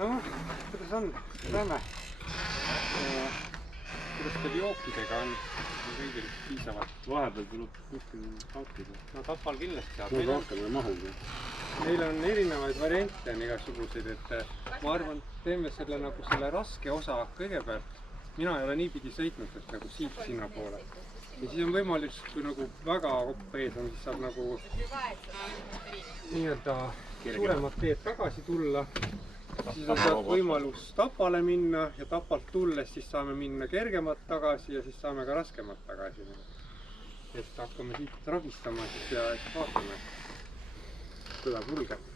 No, kuidas on? Näeme. Kuidas teil jookidega on? Kõigil piisavalt. Vahepeal tuleb kuskil tankida. No Tapal kindlasti saab. No rohkem ei mahugi. Meil on erinevaid variante on igasuguseid, et ma arvan, teeme selle nagu selle raske osa kõigepealt. Mina ei ole niipidi sõitnud, et nagu siit sinna poole. Ja siis on võimalus, kui nagu väga kopp ees on, siis saab nagu nii-öelda suuremat teed tagasi tulla. Siis on saab võimalus Tapale minna ja Tapalt tulles siis saame minna kergemalt tagasi ja siis saame ka raskemalt tagasi. Et hakkame siit rabistama siis ja vaatame, kuidas kulgeb.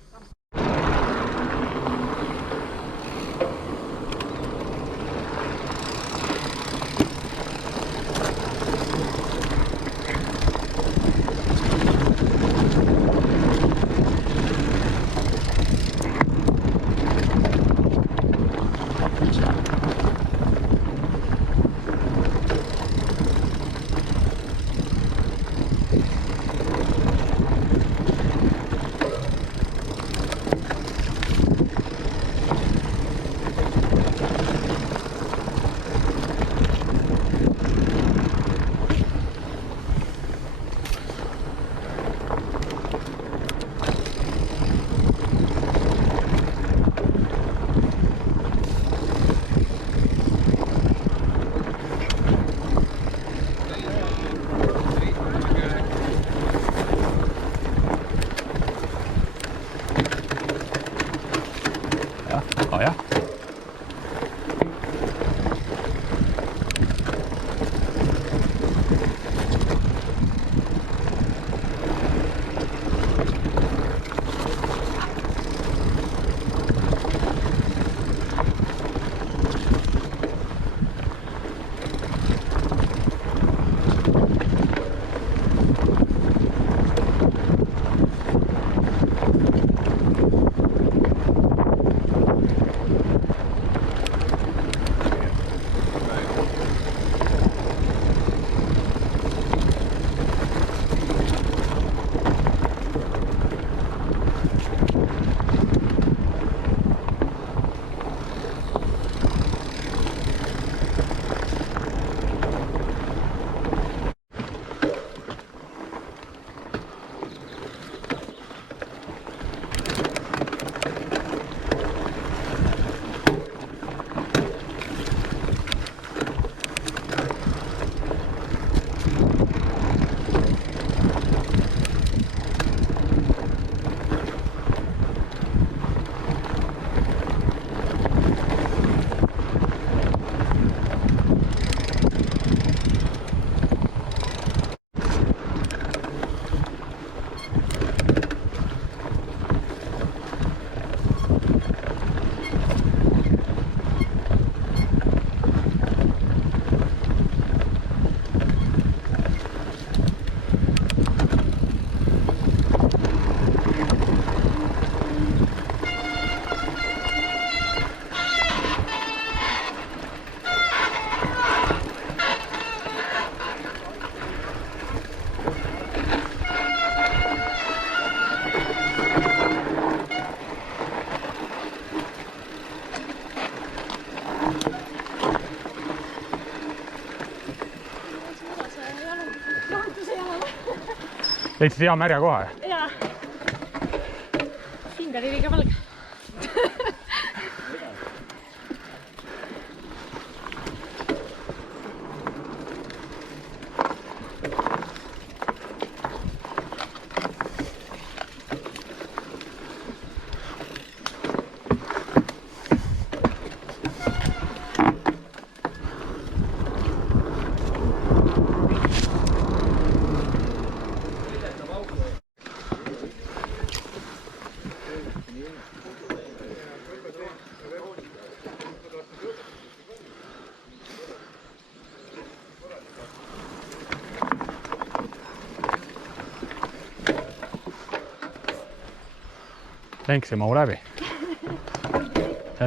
Leidsid hea märja koha? Jaa. Siin oli liiga valge. Lenks ei mahu läbi.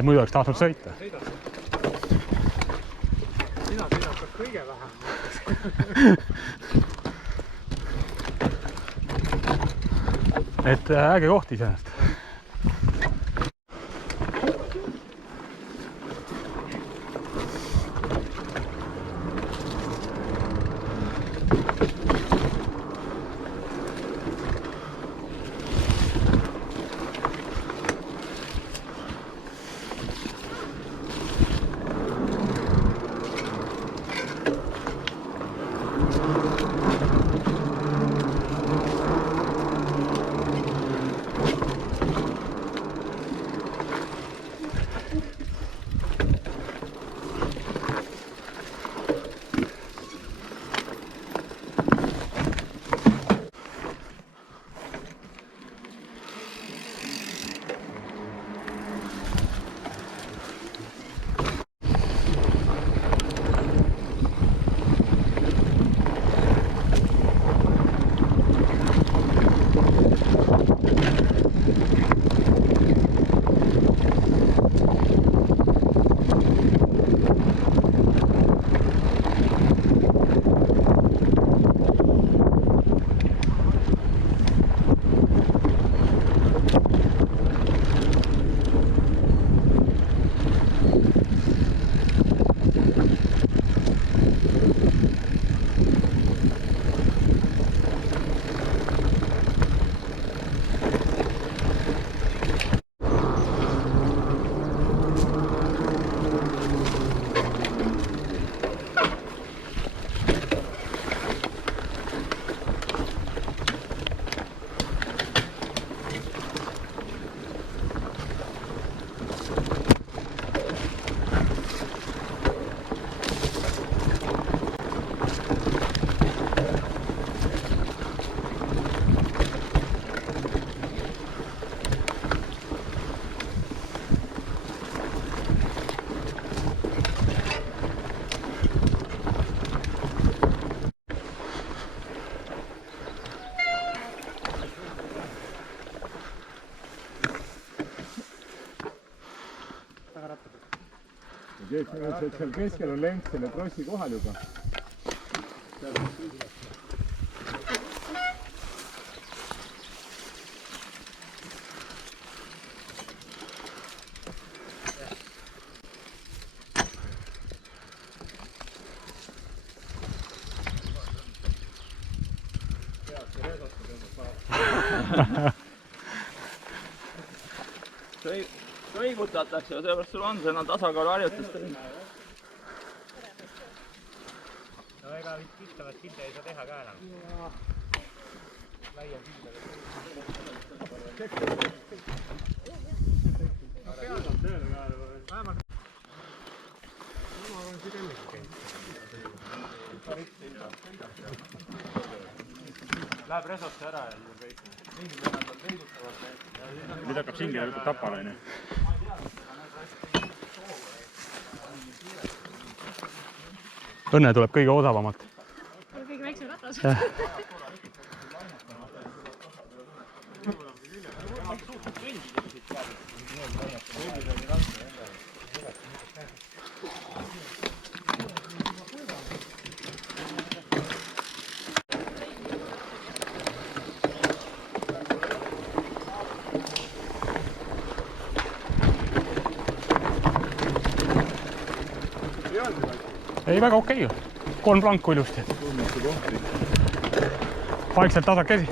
Muidu oleks tahtnud sõita. Sina sõidad kõige vähem. Et äge koht iseenesest. seal keskel on lens selle trossi kohal juba. Kõigutatakse ja seepärast sul on see tasakaalu harjutust. No ega pistavat silda ei saa teha ka enam. Laia silda. Pead on tööle ka. Ma olen siin ennegi käinud. Läheb resosse ära ja siis on kõik. Nüüd hakkab singile võtta tapale, on ju. Õnne tuleb kõige odavamalt. Kõige väiksem ratas. Ei, väga okei ju. 3 planku ilusti. Vaikselt tasakesi.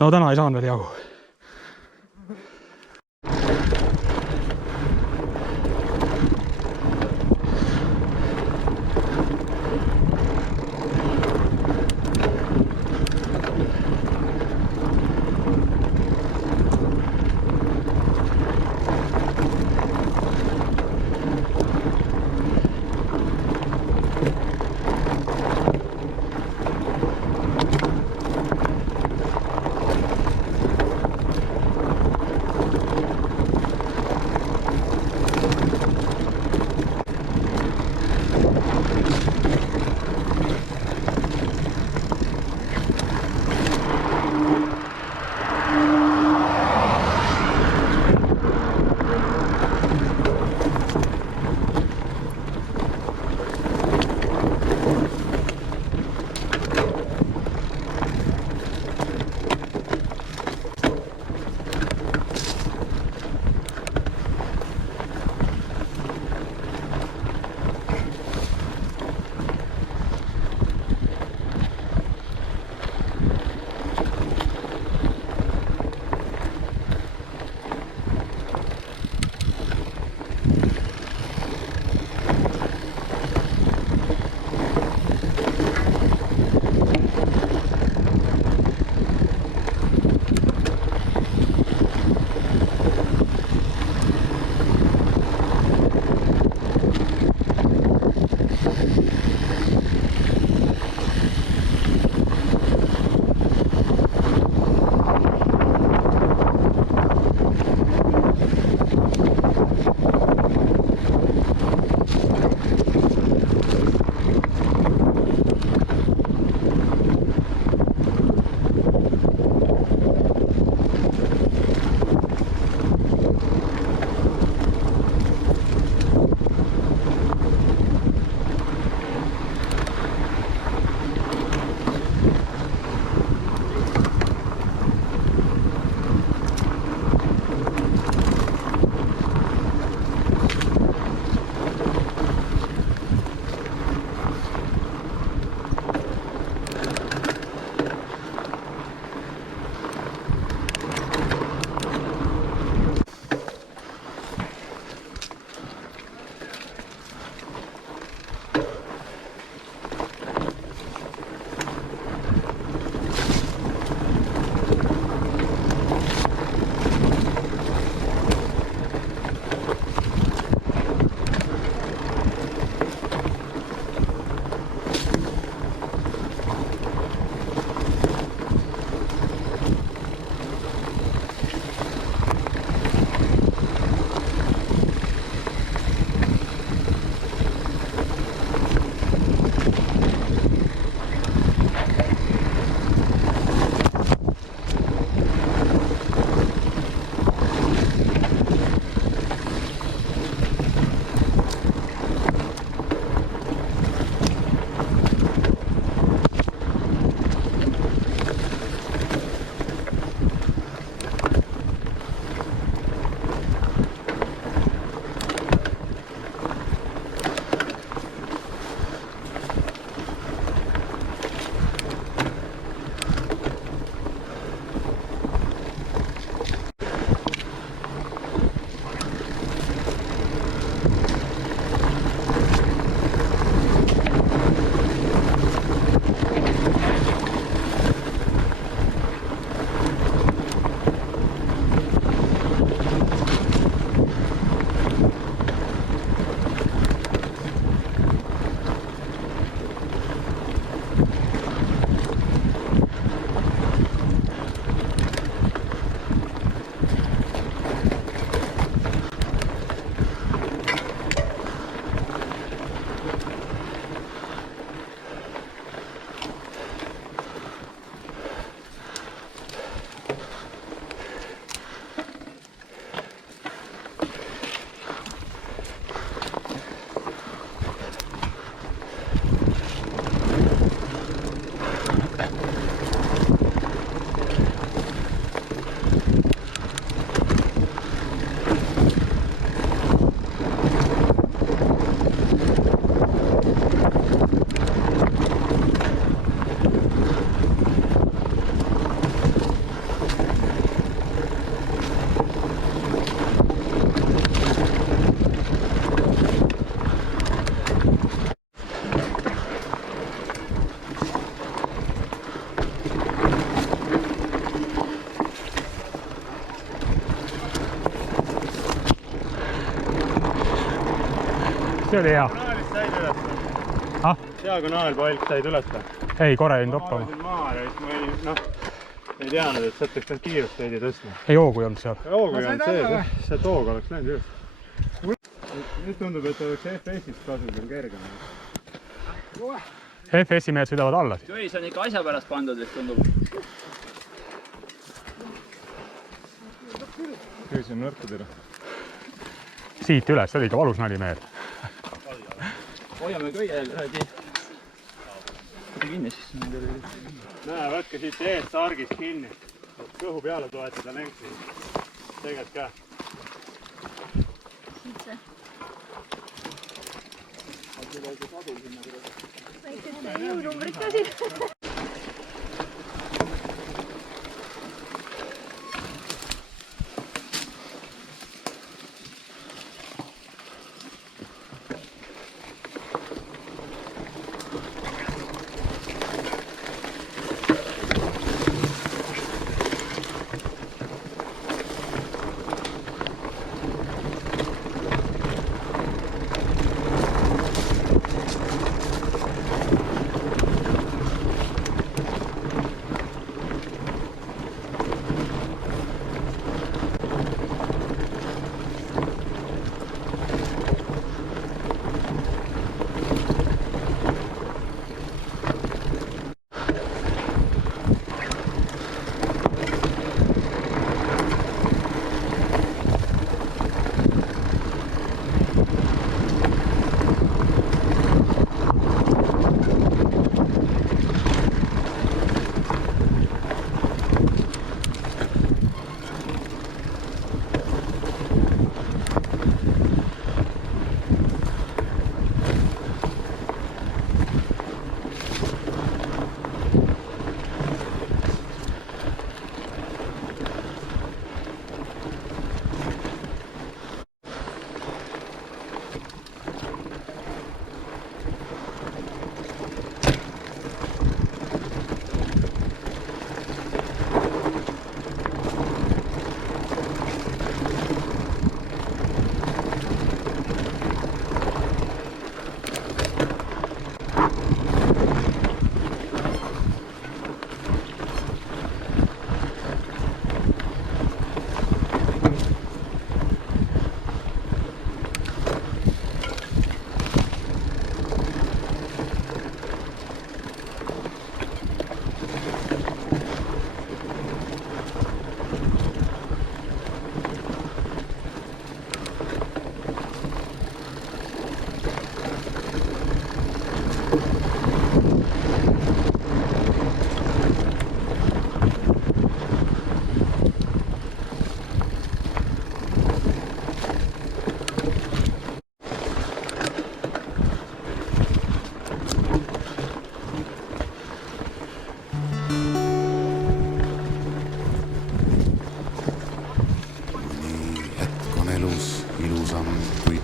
No täna ei saanud veel jagu. see oli hea. Kanaalist said ülesse. Ah? Diagonaalpalk said ülesse. Ei, korra jäin toppama. Ma maale, siis ma ei teadnud, et sealt võiks kiirust veidi tõstma. Ei, hoogu ei olnud seal. Hoogu ei olnud sees, see toog oleks läinud üles. Nüüd tundub, et oleks FS-ist kasu küll kergem. FS-i mehed sõidavad alla siis. Köis on ikka asja pärast pandud, vist tundub. Köis on nõrku tere. Siit üles, oli ikka valus nali mehed. Hoiame köiel kinni siis. Näe, võtke siit eest sargist kinni. Kõhu peale toetada lenksi. Tegelt ka. Siit see. Väikesed jõunumbrid ka siin.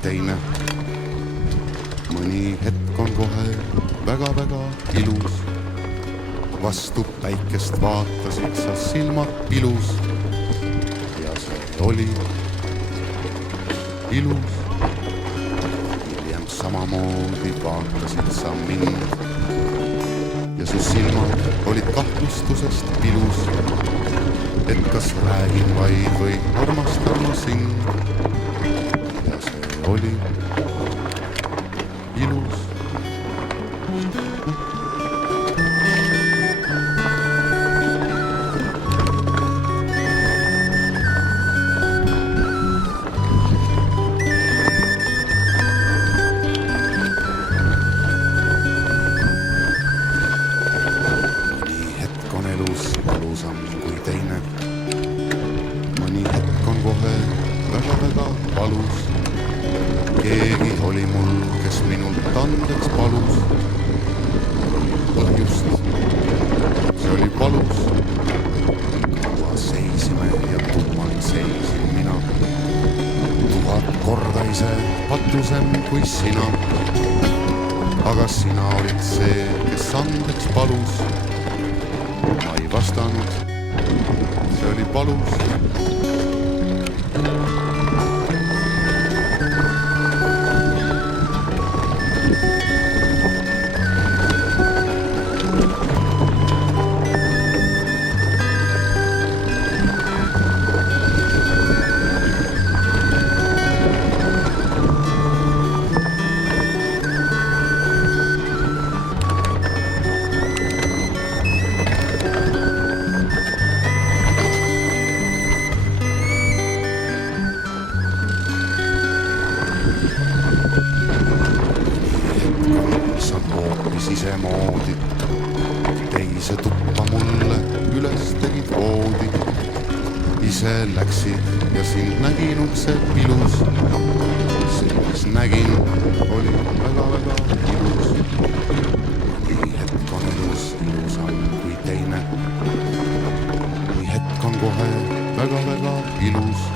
teine. Mõni hetk on kohe väga-väga ilus. Vastu päikest vaatasid sa silmad pilus. Ja see oli ilus. Hiljem samamoodi vaatasid sa mind. Ja su silmad olid kahtlustusest pilus. Et kas räägin vaid või armastan ma sind. Ja see oli ilus. Mõni hetk on elus valusam kui teine. Mõni hetk on kohe väga-väga valus. Keegi oli mul, kes minult andeks palus. Põhjust, see oli palus. Kaua seisime ja tuumalt seisin mina. 1000 korda ise patusem kui sina. Aga sina olid see, kes andeks palus. Ma ei vastanud, see oli palus. hoopis isemoodi. Teise tuppa mulle üles tegid voodi. Ise läksid ja sind nägin ukse pilus. See, mis nägin, oli väga-väga ilus. Mõni hetk on ilus, ilusam kui teine. Mõni hetk on kohe väga-väga ilus.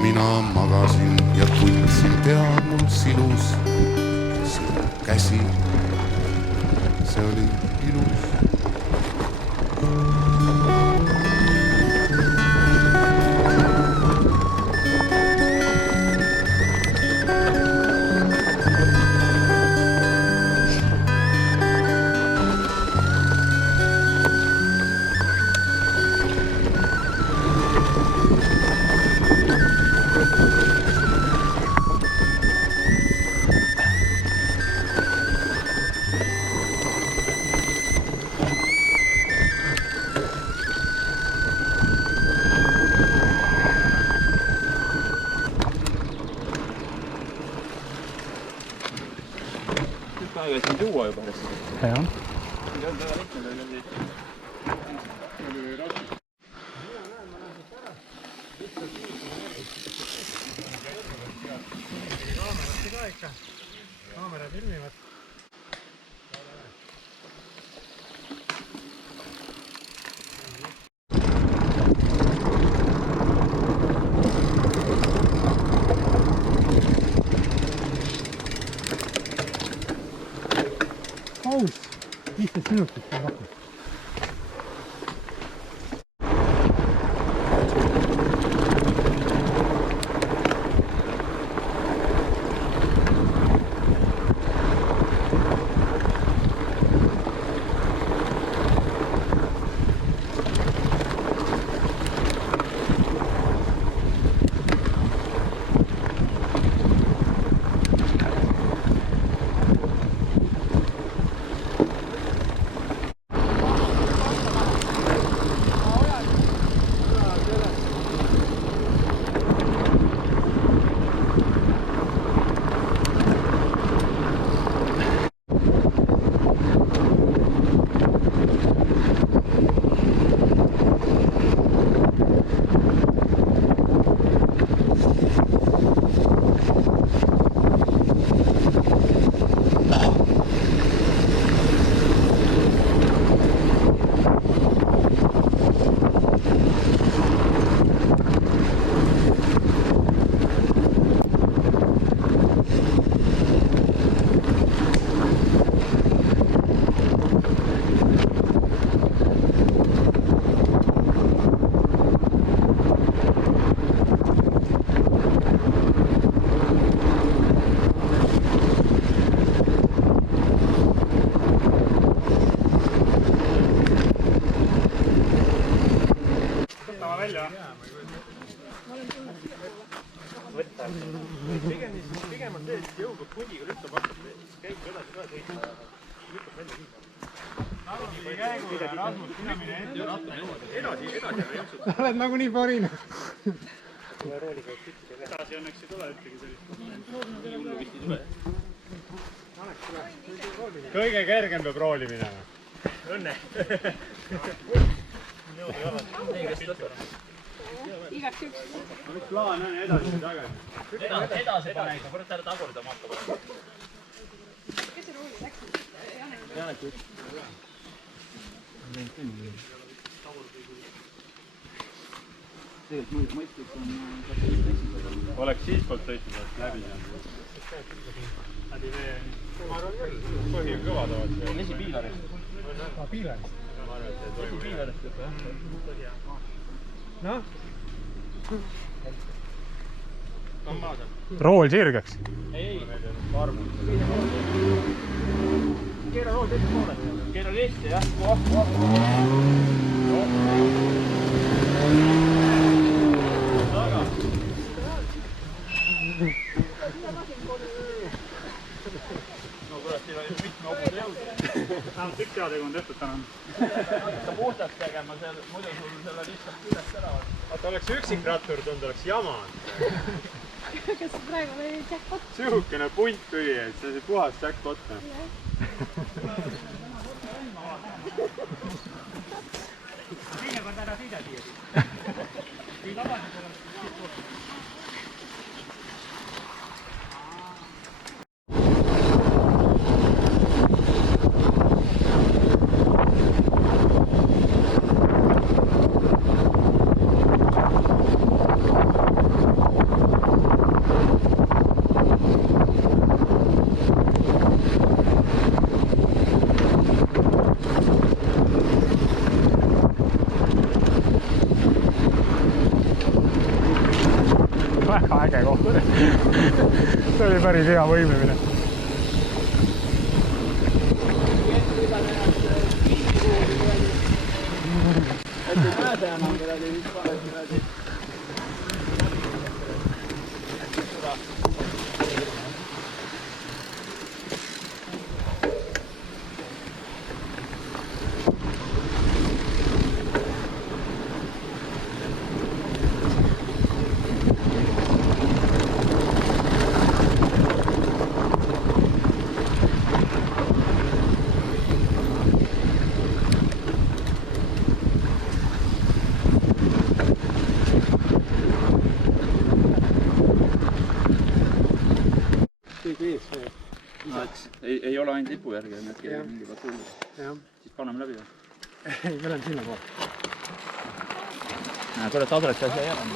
Mina magasin ja tundsin pead mul silus. See käsi, see oli ilus. aega siin tuua juba. Jah. Kaamerad ilmivad. Paus, 15 minutit on rohkem. Pigem on see, et jõuga pundiga lükkab hakata, käib edasi ka sõitma, lükkab välja nii. Ei käigu ja Rasmus, sina mine ette ratta juurde. Edasi jõuksud. Oled nagu nii parinud. Edasi õnneks ei tule ühtegi sellist. Kõige kergem peab rooli minema. Õnne. Igaks üks. Mis plaan on edasi tagasi? Edasi paneks, ma kurat ära tagurdama hakkab. Kes see rooli läks? Janek üks. Tegelikult mõistlik on... Oleks siitpoolt sõitnud, et läbi saanud. Läbi vee. Ma arvan küll. Põhi on kõva tavad. On esi piilarist. Piilarist? Esi piilarist juba, jah. Noh? Rool sirgeks. Ei. Keera rool teise poole. Keera Eesti, jah. Taga. No kurat, siin oli mitme hobuse jõud. Vähemalt üks headega on tehtud täna. Sa puhtaks tegema, muidu sul selle lihtsalt üles ära. Vaata, oleks üksikrattur tulnud, oleks jama. kas praegu oli jackpot? Sihukene punt tuli, et see oli puhas jackpot. Teine kord ära sõida siia. Kui tagasi tuleb, siis väga äge koht. See oli päris hea võimlemine. Ei ole ainult lipu järgi, et keegi mingi patrull. Siis paneme läbi. ei, me oleme sinna poole. Te olete adressi asja jäänud.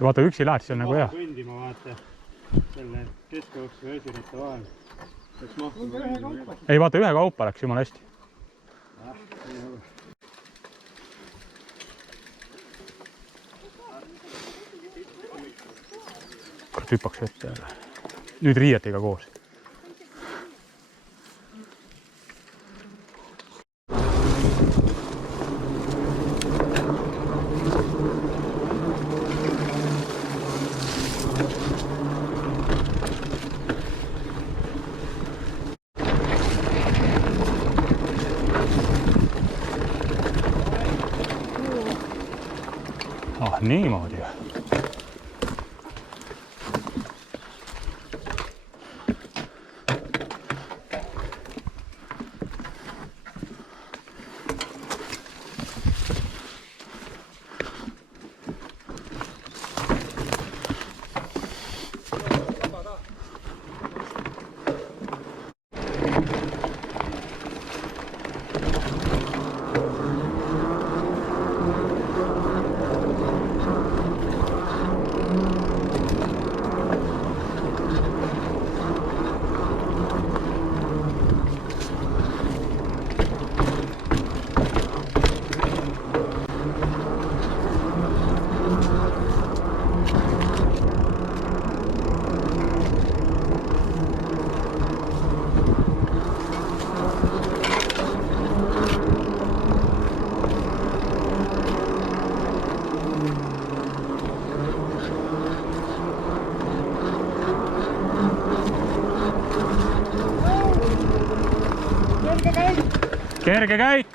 Ja vaata, üksi lähed, siis on nagu hea. Kõndima vaata selle keskjooksu ja esiratta vahel. Peaks mahtuma. Ei, vaata, ühe kaupa läks jumala hästi. Kurat, hüppaks vette jälle. Nüüd riietega koos. Niimoodi. Kerge käik!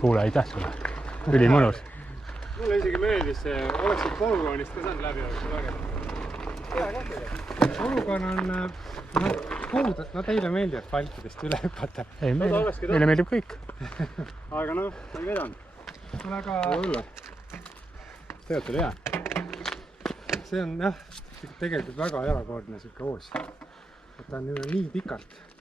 kuule , aitäh sulle . ülimõnus . mulle isegi meeldis see , oleks siit polügoonist ka saanud läbi , oleks väga . polügoon on , puud , no teile meeldivad palkidest üle hüpata . ei , meile meeldib kõik . aga noh , ei vedanud . kuule , aga tegelikult oli hea . see on jah , tegelikult väga erakordne sihuke hoos . ta on nii pikalt